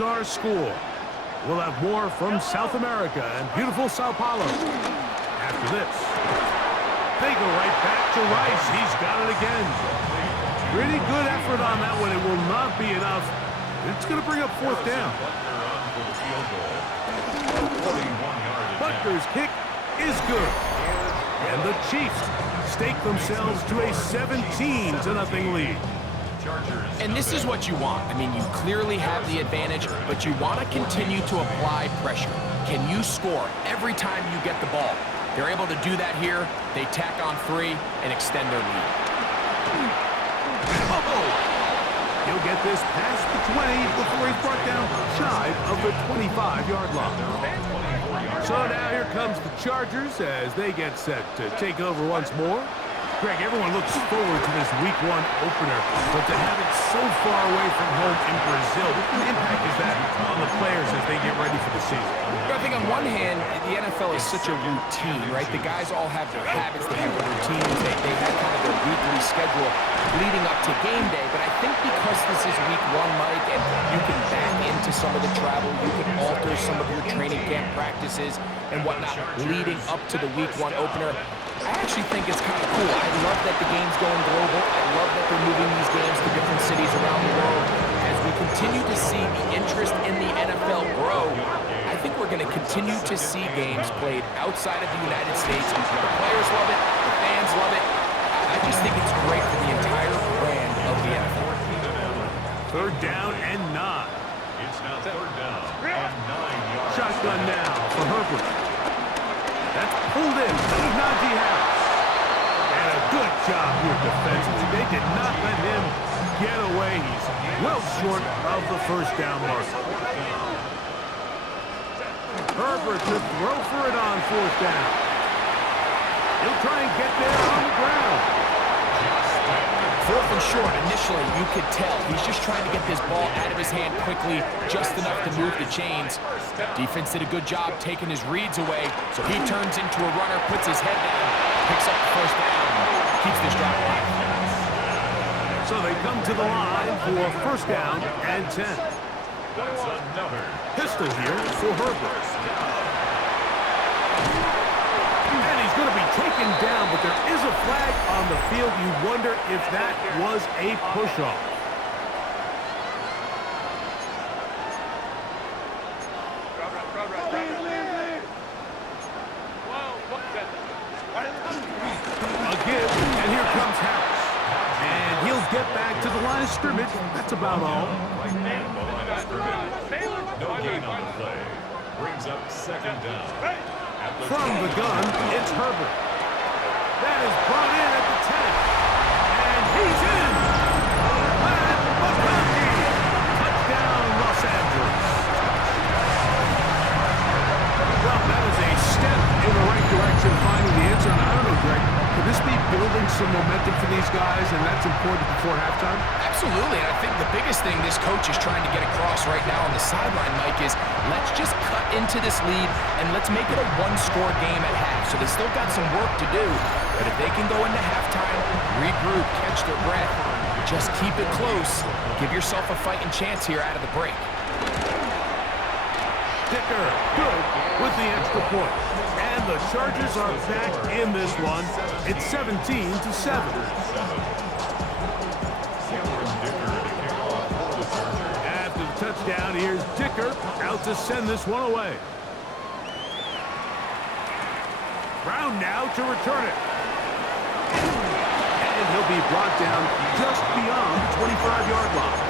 Our score. We'll have more from South America and beautiful Sao Paulo. After this, they go right back to Rice. He's got it again. Pretty good effort on that one. It will not be enough. It's going to bring up fourth down. Butker's kick is good. And the Chiefs stake themselves to a 17-0 lead. And this is what you want. I mean, you clearly have the advantage, but you want to continue to apply pressure. Can you score every time you get the ball? They're able to do that here. They tack on 3 and extend their lead. He'll get this past the 20 before he's brought down shy of the 25-yard line. So now here comes the Chargers as they get set to take over once more. Greg, everyone looks forward to this Week 1 opener, but to have it so far away from home in Brazil, what kind of impact is that on the players as they get ready for the season? I think on one hand, the NFL is such a routine, right? The guys all have their habits, they have their routines, they have kind of their weekly schedule leading up to game day, but I think because this is Week 1, Mike, and you can back into some of the travel, you can alter some of your training camp practices and whatnot leading up to the Week 1 opener. I actually think it's kind of cool. I love that the game's going global. I love that they're moving these games to different cities around the world. As we continue to see the interest in the NFL grow, I think we're going to continue to see games played outside of the United States. The players love it. The fans love it. I just think it's great for the entire brand of the NFL. Third down and 9. It's now third down and 9 yards. Shotgun now for Herbert. That's pulled in to Najee Harris. And a good job here defensively. They did not let him get away. He's well short of the first down mark. Herbert to throw for it on fourth down. He'll try and get there on the ground. Fourth and short, initially, you could tell he's just trying to get this ball out of his hand quickly, just enough to move the chains. Defense did a good job taking his reads away, so he turns into a runner, puts his head down, picks up the first down, keeps this drive alive. So they come to the line for first down and 10. Pistol here for Herbert. And he's going to be taken down, but there is a flag on the field. You wonder if that was a push-off. A give, and here comes Harris. And he'll get back to the line of scrimmage. That's about all. No gain on the play. Brings up second down. From the gun, it's Herbert. That is brought in at the 10. And he's in. Matt McConkey. Touchdown, Los Angeles. Well, that is a step in the right direction, finding the end zone. I don't know, Greg. Could this be building some momentum for these guys, and that's important before halftime? Absolutely, and I think the biggest thing this coach is trying to get across right now on the sideline, Mike, is let's just cut into this lead and let's make it a one-score game at half. So they still got some work to do, but if they can go into halftime, regroup, catch their breath, just keep it close, give yourself a fighting chance here out of the break. Dicker, good with the extra point. And the Chargers are back in this one. It's 17-7. After the touchdown, here's Dicker out to send this one away. Brown now to return it. And he'll be brought down just beyond the 25-yard line.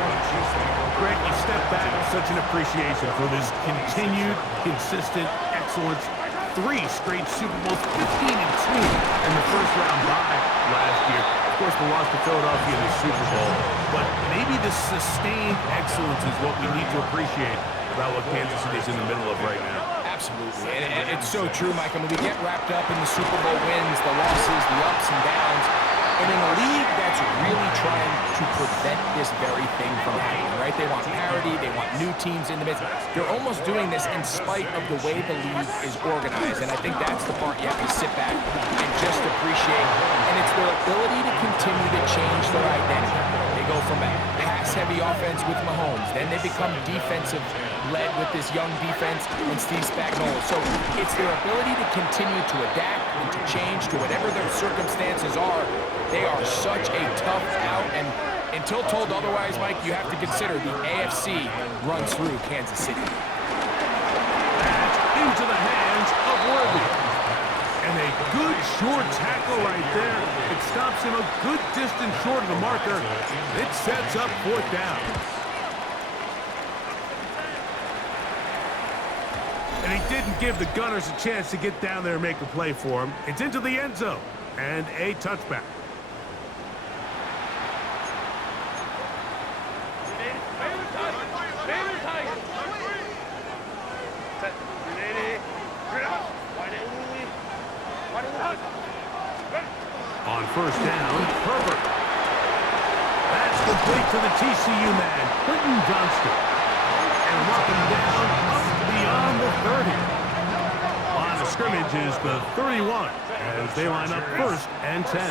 Greg, you step back with such an appreciation for this continued, consistent excellence. 3 straight Super Bowls, 15-2 in the first-round bye last year. Of course, the loss to Philadelphia in the Super Bowl. But maybe the sustained excellence is what we need to appreciate about what Kansas City's in the middle of right now. Absolutely, and it's so true, Mike. I mean, we get wrapped up in the Super Bowl wins, the losses, the ups and downs. And in a league that's really trying to prevent this very thing from happening, right? They want parity, they want new teams in the midst. They're almost doing this in spite of the way the league is organized, and I think that's the part you have to sit back and just appreciate. And it's their ability to continue to change their identity. They They go from a pass-heavy offense with Mahomes. Then they become defensive-led with this young defense and Steve Spagnuolo. So it's their ability to continue to adapt and to change to whatever their circumstances are. They are such a tough out, and until told otherwise, Mike, you have to consider the AFC runs through Kansas City. That's into the hands of Worthy. And a good short tackle right there. It stops him a good distance short of the marker. It sets up 4th down. And he didn't give the Gunners a chance to get down there and make a play for him. It's into the end zone and a touchback. On 1st down, Herbert. That's complete to the TCU man, Quentin Johnston. And walking down up beyond the 30. Line of scrimmage is the 31 as they line up 1st and 10. A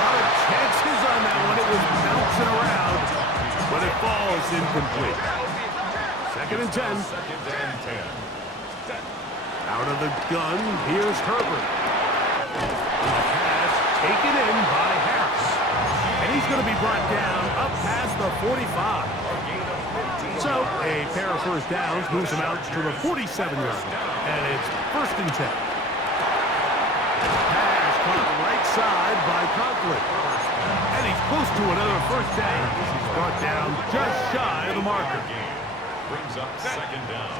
lot of chances on that one. It was bouncing around, but it falls incomplete. 2nd and 10. Out of the gun, here's Herbert. The pass taken in by Harris. And he's going to be brought down up past the 45. So a pair of 1st downs moves him out to the 47-yard. And it's 1st and 10. Pass caught right side by Conklin. And he's close to another 1st down. He's brought down just shy of the marker. Brings up 2nd down.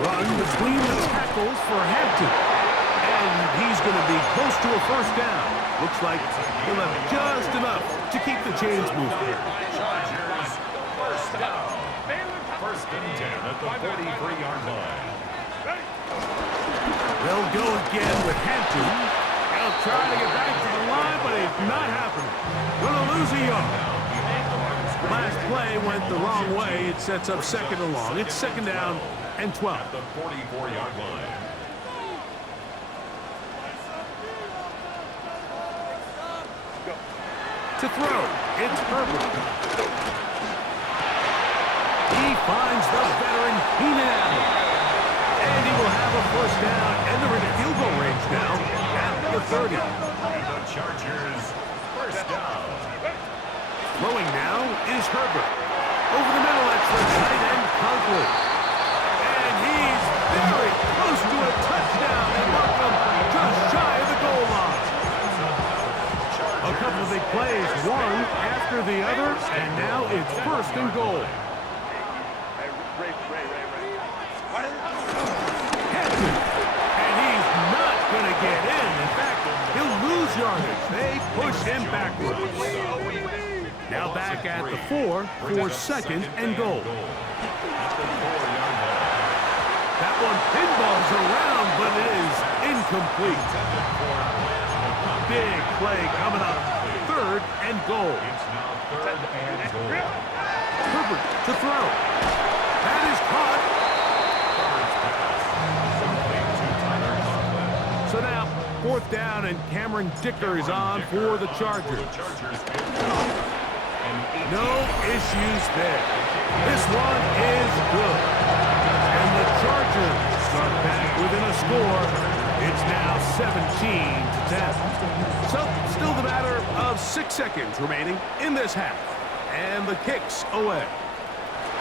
Run between the tackles for Hampton. And he's going to be close to a 1st down. Looks like he'll have just enough to keep the chains moving. Chargers, 1st down. 1st and 10 at the 43-yard line. They'll go again with Hampton. They'll try to get back to the line, but it's not happening. Going to lose a yard. Last play went the wrong way. It sets up 2nd and long. It's 2nd down and 12. At the 44-yard line. To throw, it's Herbert. He finds the veteran Keenan Allen. And he will have a 1st down, and they're in field goal range now at the 30. And the Chargers, 1st down. Throwing now is Herbert. Over the middle, that's the tight end, Conklin. And he's very close to a touchdown. And Markham just shy of the goal line. A couple of big plays, one after the other, and now it's 1st and goal. Hampton. And he's not going to get in. In fact, he'll lose yardage. They push him backwards. Now back at the 4 for 2nd and goal. That one pinballs around, but it is incomplete. Big play coming up. 3rd and goal. It's now 3rd and goal. Herbert to throw. That is caught. So now 4th down, and Cameron Dicker is on for the Chargers. No issues there. This one is good. And the Chargers start back within a score. It's now 17-10. So, still the matter of 6 seconds remaining in this half. And the kick's away.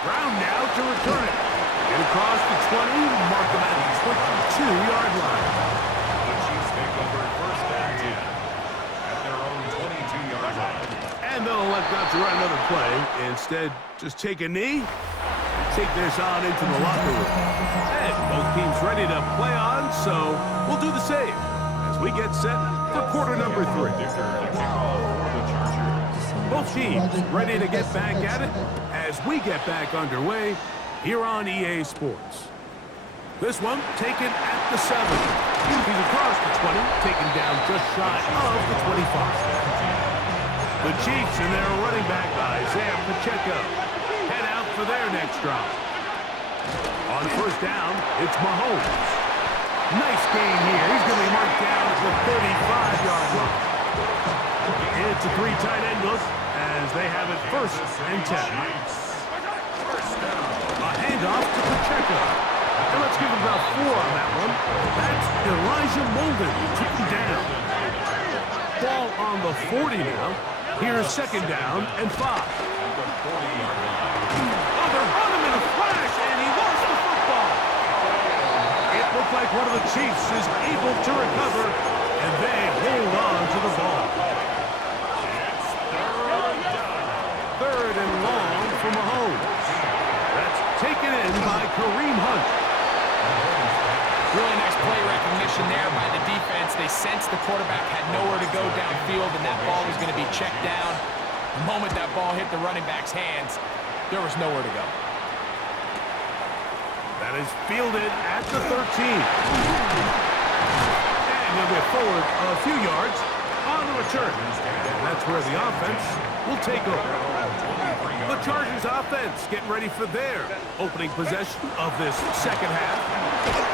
Brown now to return it. Get across the 20, mark them at the 22-yard line. The Chiefs take over 1st and 10 at their own 22-yard line. And they'll elect not to run another play. Instead, just take a knee and take this on into the locker room. And both teams ready to play on, so we'll do the same as we get set for quarter number 3. Both teams ready to get back at it as we get back underway here on EA Sports. This one taken at the 7. He's across the 20, taken down just shy of the 25. The Chiefs and their running back, Isaiah Pacheco, head out for their next drive. On 1st down, it's Mahomes. Nice gain here. He's going to be marked down at the 35-yard line. It's a three tight end look as they have it 1st and 10. A handoff to Pacheco. And let's give him about 4 on that one. That's Elijah Molden. Took him down. Ball on the 40 now. Here's 2nd down and 5. Oh, they're running in a flash, and he lost the football. It looked like one of the Chiefs is able to recover, and they hold on to the ball. 3rd and long for Mahomes. That's taken in by Kareem Hunt. Really nice play recognition there by the defense. They sensed the quarterback had nowhere to go downfield, and that ball was going to be checked down. The moment that ball hit the running back's hands, there was nowhere to go. That is fielded at the 13. And they'll get forward a few yards on the return. And that's where the offense will take over. The Chargers offense getting ready for their opening possession of this 2nd half.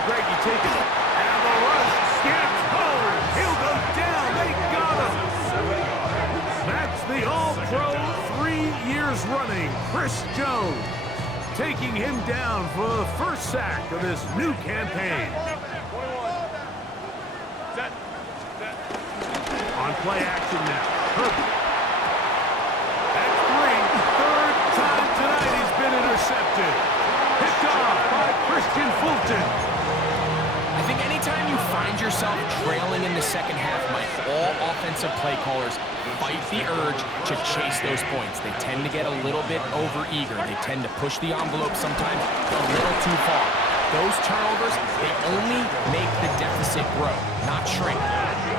Greg, you take it. And the rush gets home. He'll go down. They got him. That's the All-Pro 3 years running, Chris Jones, taking him down for the 1st sack of this new campaign. On play action now. Herbert. That's 3rd time tonight he's been intercepted. Picked off by Christian Fulton. I think anytime you find yourself trailing in the 2nd half, Mike, all offensive play callers fight the urge to chase those points. They tend to get a little bit over-eager. They tend to push the envelope sometimes a little too far. Those turnovers, they only make the deficit grow, not shrink.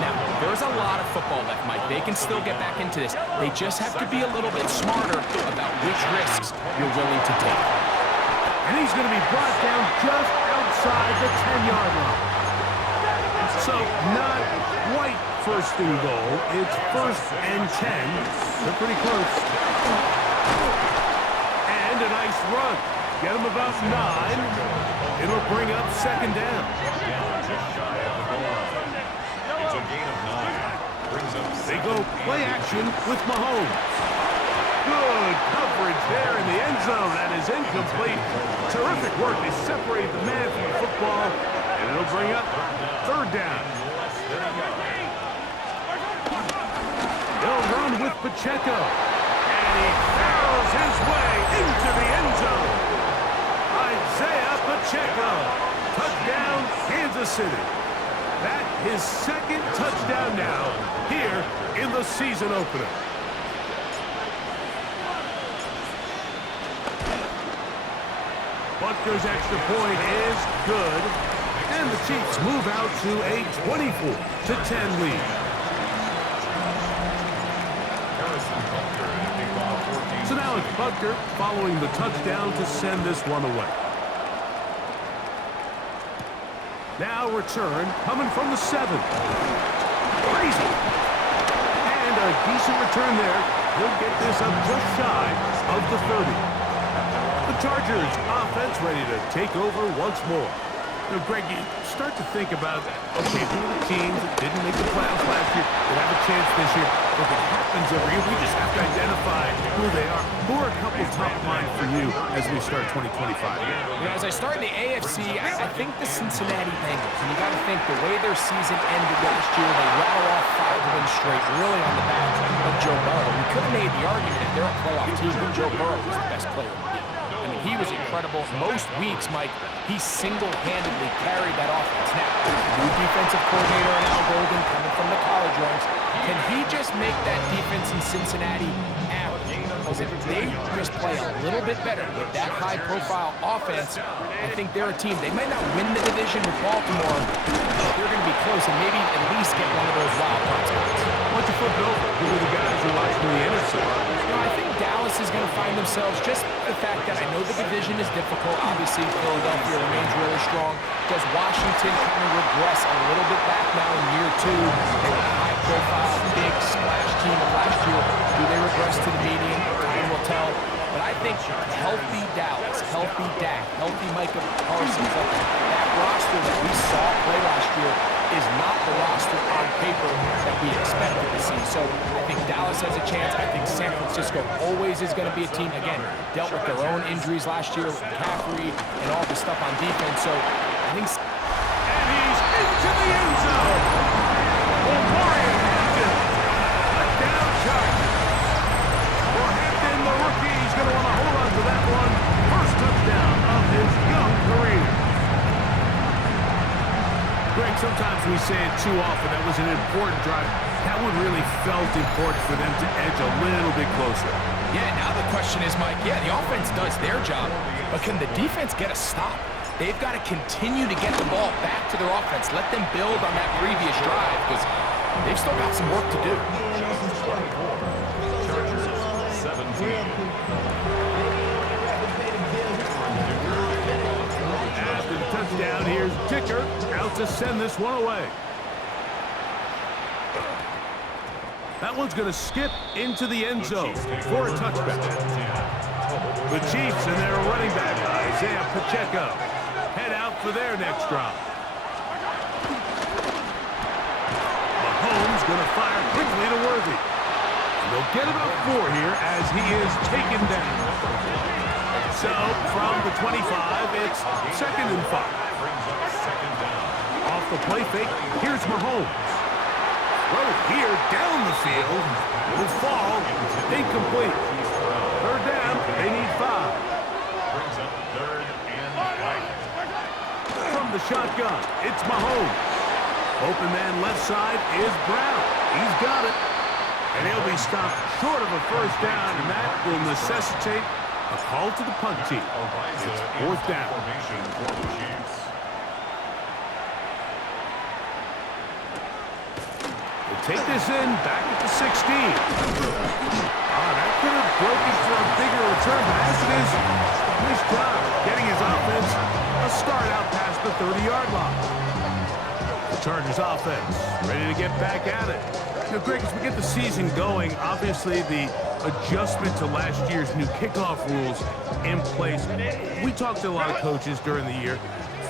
Now, there's a lot of football left, Mike. They can still get back into this. They just have to be a little bit smarter about which risks you're willing to take. And he's going to be brought down just outside the 10-yard line. So not quite 1st and goal. It's 1st and 10. They're pretty close. And a nice run. Get him about 9. It'll bring up 2nd down. It's a gain of 9. Brings up They go play action with Mahomes. Good coverage there in the end zone. That is incomplete. Terrific work. They separate the man from the football, and it'll bring up 3rd down. They'll run with Pacheco, and he barrels his way into the end zone. Isaiah Pacheco, touchdown, Kansas City. That his 2nd touchdown now here in the season opener. Butker's extra point is good, and the Chiefs move out to a 24-10 lead. So now it's Butker following the touchdown to send this one away. Now return coming from the 7. Crazy. And a decent return there. He'll get this up just shy of the 30. The Chargers offense ready to take over once more. Now, Greg, you start to think about, okay, who are the teams that didn't make the playoffs last year that have a chance this year? Look, it happens every year. We just have to identify who they are. Who are a couple top line for you as we start 2025? As I start in the AFC, I think the Cincinnati Bengals. And you got to think the way their season ended last year, they rattle off 5 wins straight, really on the back of Joe Burrow. We could have made the argument if they're a playoff team that Joe Burrow was the best player in the league. I mean, he was incredible. Most weeks, Mike, he single-handedly carried that offense. Now, new defensive coordinator Al Golden coming from the college ranks. Can he just make that defense in Cincinnati average? Because if they just play a little bit better with that high-profile offense, I think they're a team. They might not win the division with Baltimore, but they're going to be close and maybe at least get one of those wild card spots. Why don't you flip it over? Who are the guys who watch from the NFC? I think Dallas is going to find themselves, just the fact that I know the division is difficult. Obviously, Philadelphia remains really strong. Does Washington kind of regress a little bit back now in year 2? They were a high-profile, big splash team of last year. Do they regress to the median? Time will tell. But I think healthy Dallas, healthy Dak, healthy Micah Parsons, that roster that we saw play last year, is not the roster on paper that we expected to see. So I think Dallas has a chance. I think San Francisco always is going to be a team, again, dealt with their own injuries last year with McCaffrey and all the stuff on defense. So I think... And he's into the end zone. O'Brien Hampton. Touchdown Chargers. For Hampton, the rookie, he's going to want to hold on to that one. First touchdown of his young career. Greg, sometimes we say it too often. That was an important drive. That one really felt important for them to edge a little bit closer. Yeah, now the question is, Mike, yeah, the offense does their job, but can the defense get a stop? They've got to continue to get the ball back to their offense. Let them build on that previous drive because they've still got some work to do. Chargers 17. After the touchdown, here's Dicker out to send this one away. That one's going to skip into the end zone for a touchback. The Chiefs and their running back, Isaiah Pacheco, head out for their next drive. Mahomes going to fire quickly to Worthy. And they'll get about 4 here as he is taken down. So, from the 25, it's 2nd and 5. Off the play fake, here's Mahomes. Throw here down the field. Will fall. Incomplete. 3rd down, they need 5. Brings up 3rd and 5. From the shotgun, it's Mahomes. Open man left side is Brown. He's got it. And he'll be stopped short of a 1st down, and that will necessitate a call to the punt team. It's 4th down. Formation for the Chiefs. We'll take this in back at the 16. That could have broken for a bigger return, but as it is, nice job getting his offense a start out past the 30-yard line. The Chargers offense ready to get back at it. You know, Greg, as we get the season going, obviously the adjustment to last year's new kickoff rules in place. We talked to a lot of coaches during the year.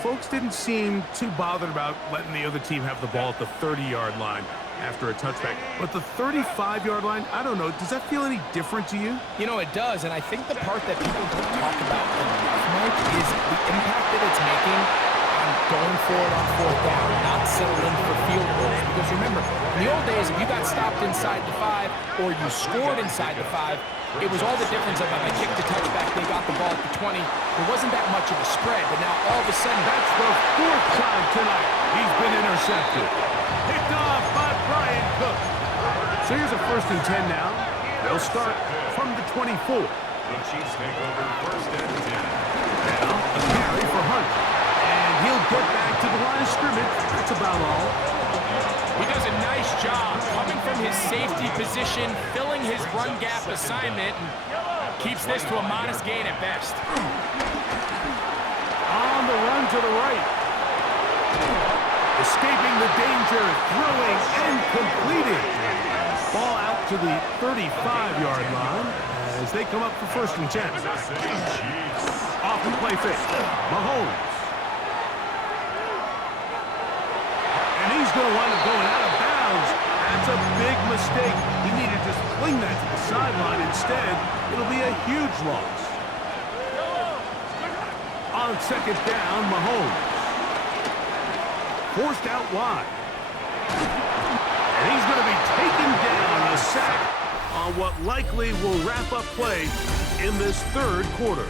Folks didn't seem too bothered about letting the other team have the ball at the 30-yard line after a touchback. But the 35-yard line, I don't know, does that feel any different to you? You know, it does, and I think the part that people don't talk about enough, Mike, is the impact that it's making on going for it on 4th down, not settling for field goals. Because remember, in the old days, if you got stopped inside the 5 or you scored inside the 5, it was all the difference of if I kicked the touchback, they got the ball at the 20. There wasn't that much of a spread, but now all of a sudden, That's the 4th time tonight he's been intercepted. Picked off by Brian Cook. So here's a 1st and 10 now. They'll start from the 24. The Chiefs take over 1st and 10. Now a carry for Hunt. And he'll get back to the line of scrimmage. That's about all. he does a nice job coming from his safety position, filling his run gap assignment, and keeps this to a modest gain at best. On the run to the right. Escaping the danger, throwing and completing. Ball out to the 35-yard line as they come up for 1st and 10. Off the play fake, Mahomes. And he's going to wind up going out of bounds. That's a big mistake. He needed to just fling that to the sideline. Instead, it'll be a huge loss. On 2nd down, Mahomes. Forced out wide. And he's going to be taken down, a sack on what likely will wrap up play in this 3rd quarter.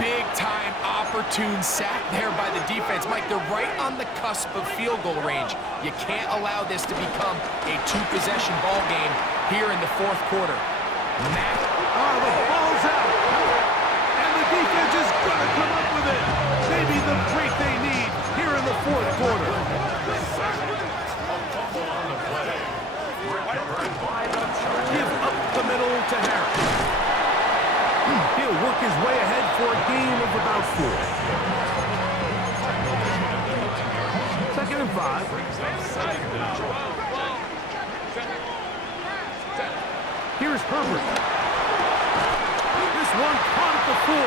Big-time opportune sack there by the defense. Mike, they're right on the cusp of field goal range. You can't allow this to become a 2-possession ball game here in the 4th quarter. Matt. Oh, the ball's out. And the defense is going to come up with it. Maybe the break they need here in the 4th quarter. Give up the middle to Harris. He'll work his way ahead for a gain of about 4. 2nd and 5. Here's Herbert. This one caught at the 4.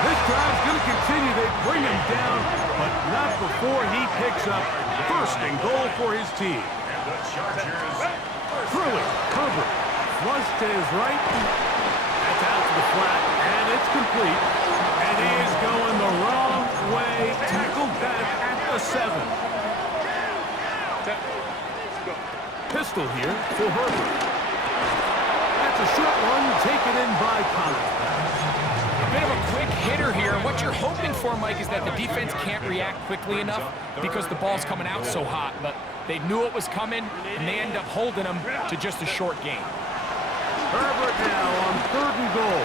This drive's going to continue. They bring him down, but not before he picks up first and goal for his team. And the Chargers. Throwing, Herbert, flush to his right. That's out to the flat, and it's complete. And he is going the wrong way. Tackled back at the 7. Pistol here for Herbert. That's a short one taken in by Conley. A bit of a quick hitter here. And what you're hoping for, Mike, is that the defense can't react quickly enough because the ball's coming out so hot. But they knew it was coming, and they end up holding them to just a short game. Herbert now on 3rd and goal.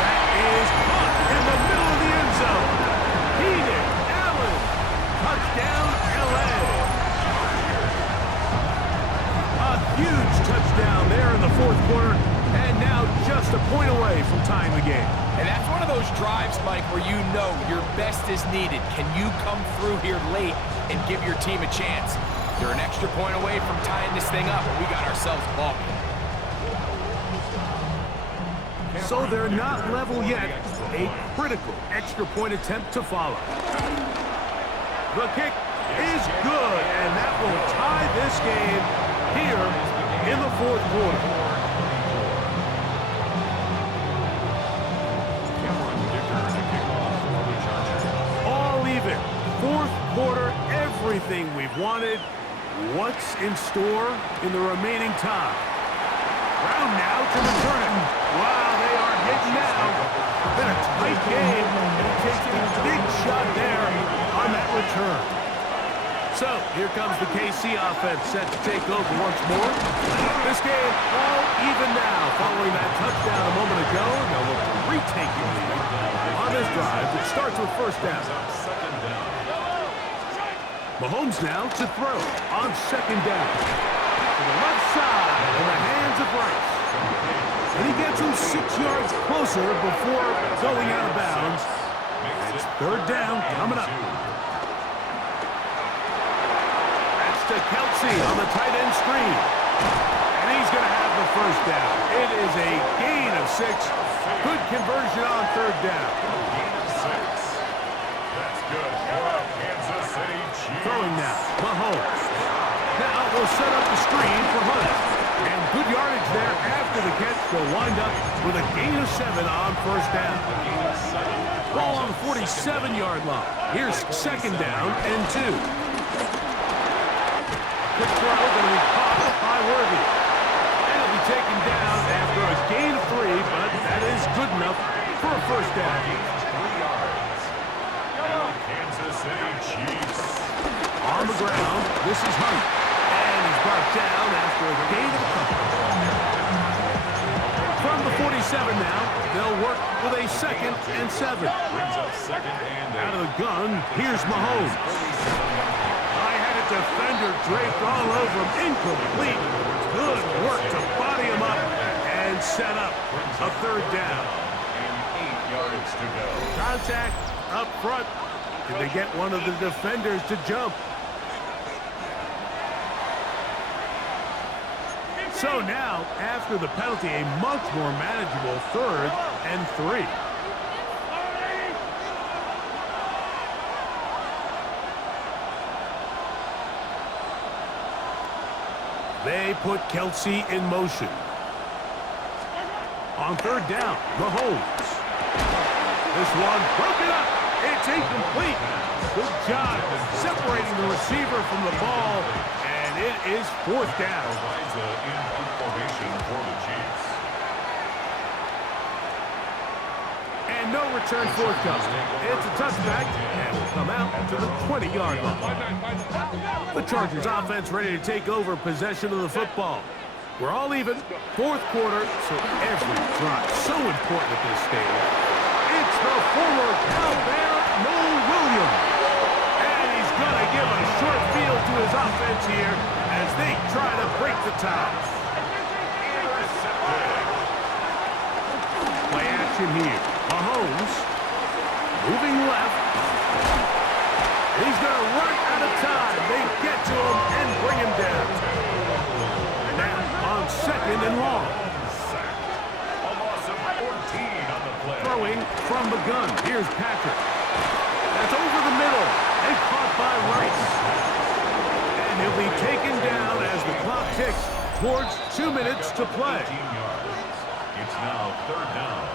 That is caught in the middle of the end zone. Keenan Allen. Touchdown, L.A. A huge touchdown there in the 4th quarter, and now just a point away from tying the game. And that's one of those drives, Mike, where you know your best is needed. Can you come through here late and give your team a chance? They're an extra point away from tying this thing up, and we got ourselves a ball game. So they're not level yet. A critical extra point attempt to follow. The kick is good, and that will tie this game here in the 4th quarter. All even. 4th quarter, everything we've wanted. What's in store in the remaining time? Brown now to return it. Wow, they are hitting now. Been a tight game, and he takes a big shot there on that return. So, here comes the KC offense set to take over once more. This game all even now following that touchdown a moment ago. They'll look to retake the lead on this drive. It starts with 1st down. Mahomes now to throw on 2nd down. To the left side in the hands of Rice. And he gets him 6 yards closer before going out of bounds. It's 3rd down coming up. That's to Kelsey on the tight end screen. And he's going to have the 1st down. It is a gain of 6. Good conversion on 3rd down. Gain of 6. That's good for Kansas City Chiefs. Throwing now, Mahomes. Now we'll set up the screen for Hunt. And good yardage there after the catch. They'll wind up with a gain of 7 on 1st down. Ball on the 47-yard line. Here's 2nd down and 2. Quick throw going to be caught by Worthy. And it'll be taken down after a gain of 3, but that is good enough for a 1st down. 3 yards. Now Kansas City Chiefs. On the ground, this is Hunt. And he's brought down after a gain of a couple. From the 47 now, they'll work with a 2nd and 7. Brings up 2nd and 8. Out of the gun, here's Mahomes. I had a defender draped all over him, incomplete. Good work to body him up and set up a 3rd down. And 8 yards to go. Contact up front. Did they get one of the defenders to jump? So now, after the penalty, a much more manageable 3rd and 3. They put Kelsey in motion. On 3rd down, Mahomes. This one broken up. It's incomplete. Good job separating the receiver from the ball. And it is 4th down. In formation for the Chiefs. And no return forthcoming. It's a touchback, and will come out to the 20-yard line. The Chargers offense ready to take over possession of the football. We're all even. 4th quarter, so every drive so important at this stage. It's the former Cal Bear, Noel Williams. And he's going to give a short field to his offense here as they try to break the tie. Play action here. Mahomes moving left. He's going to run out of time. They get to him and bring him down. Now on 2nd and long. A loss of 14 on the play. Throwing from from the gun. Here's Patrick. That's over the middle and caught by Rice. And he'll be taken down as the clock ticks towards 2 minutes to play. 18 yards. It's now 3rd down.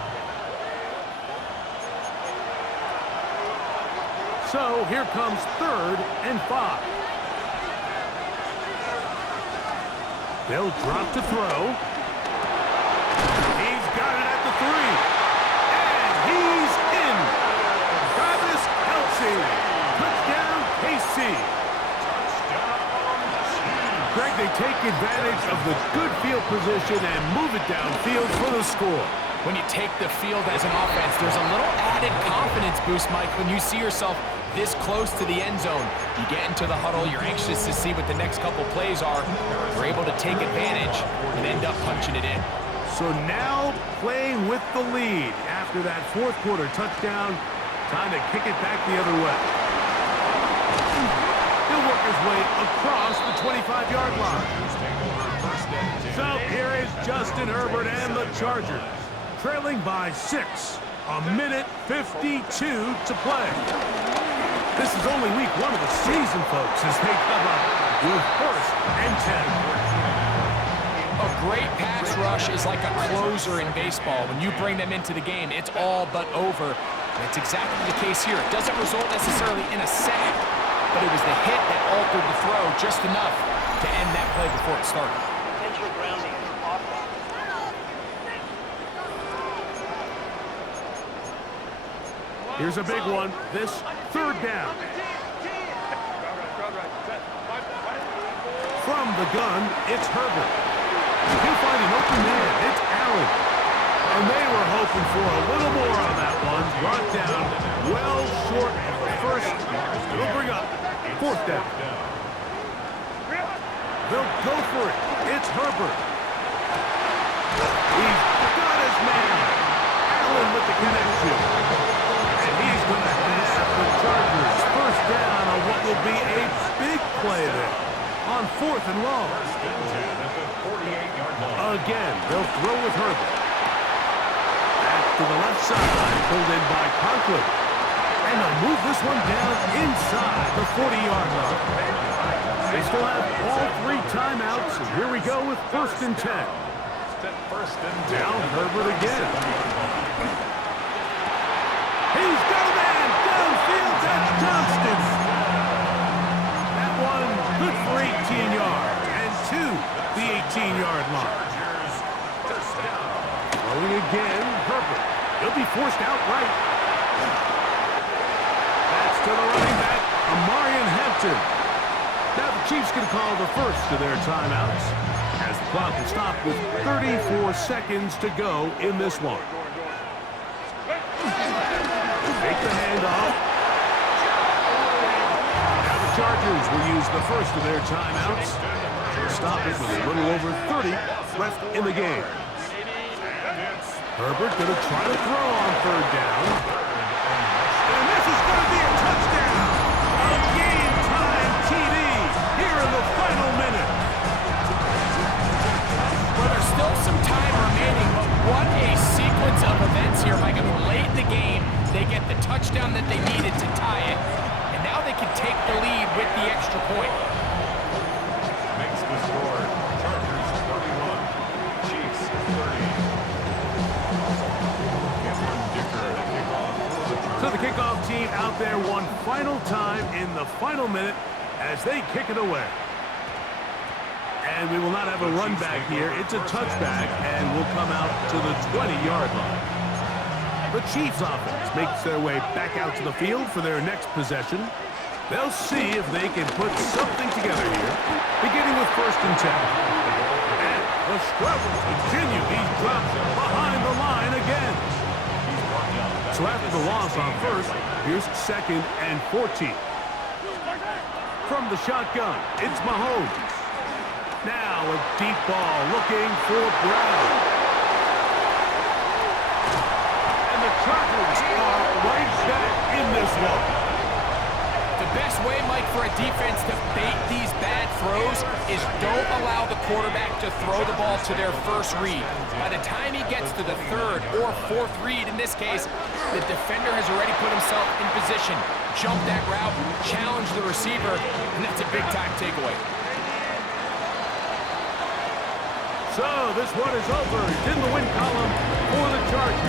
So here comes 3rd and 5. They'll drop to throw. He's got it at the 3. And he's in. Travis Kelce. Touchdown, KC. Greg, they take advantage of the good field position and move it downfield for the score. When you take the field as an offense, there's a little added confidence boost, Mike, when you see yourself this close to the end zone. You get into the huddle, you're anxious to see what the next couple plays are. You're able to take advantage and end up punching it in. So now playing with the lead after that 4th quarter touchdown. Time to kick it back the other way. He'll work his way across the 25-yard line. So here is Justin Herbert and the Chargers, trailing by 6. 1:52 to play. This is only week 1 of the season, folks, as they come up with 1st and 10. A great pass rush is like a closer in baseball. When you bring them into the game, it's all but over. And it's exactly the case here. It doesn't result necessarily in a sack, but it was the hit that altered the throw just enough to end that play before it started. Here's a big one. This 3rd down. From the gun, it's Herbert. He'll find an open man. It's Allen. And they were hoping for a little more on that one. Brought down well short of the first. They'll bring up 4th down. They'll go for it. It's Herbert. He's got his man. Allen with the connection. And he's going to have the Chargers 1st down on what will be a big play there on 4th and long. Again, they'll throw with Herbert. Back to the left side, pulled in by Conklin. And they'll move this one down inside the 40-yard line. They still have all 3 timeouts, and here we go with 1st and 10. Down Herbert again. He's got a man downfield. That's Johnston. That one good for 18 yards and to the 18-yard line. Throwing again, Herbert. He'll be forced outright. That's to the running back, Amarian Hampton. Now the Chiefs can call the first of their timeouts as the clock will stop with 34 seconds to go in this one. Take the handoff. Now the Chargers will use the first of their timeouts. Stop it with a little over 30 left in the game. Herbert going to try to throw on 3rd down. And this is going to be a touchdown. A game-time TD here in the final minute. Well, there's still some time remaining, but what a sequence of events here, Mike. I mean, late in the game, they get the touchdown that they needed to tie it, and now they can take the lead with the extra point. Makes the score. Chargers 31. Chiefs 30. So the kickoff team out there one final time in the final minute as they kick it away. And we will not have a run back here. It's a touchback, and will come out to the 20-yard line. The Chiefs offense makes their way back out to the field for their next possession. They'll see if they can put something together here, beginning with 1st and 10. And the struggles continue. He's dropped behind the line again. So after the loss on 1st, here's 2nd and 14. From the shotgun, it's Mahomes. Now a deep ball looking for Brown. And the Chargers are right back in this one. The best way, Mike, for a defense to bait these bad throws is don't allow the quarterback to throw the ball to their first read. By the time he gets to the third or fourth read, in this case, the defender has already put himself in position, jump that route, challenge the receiver, and that's a big-time takeaway. So this one is over. It's in the win column for the Chargers.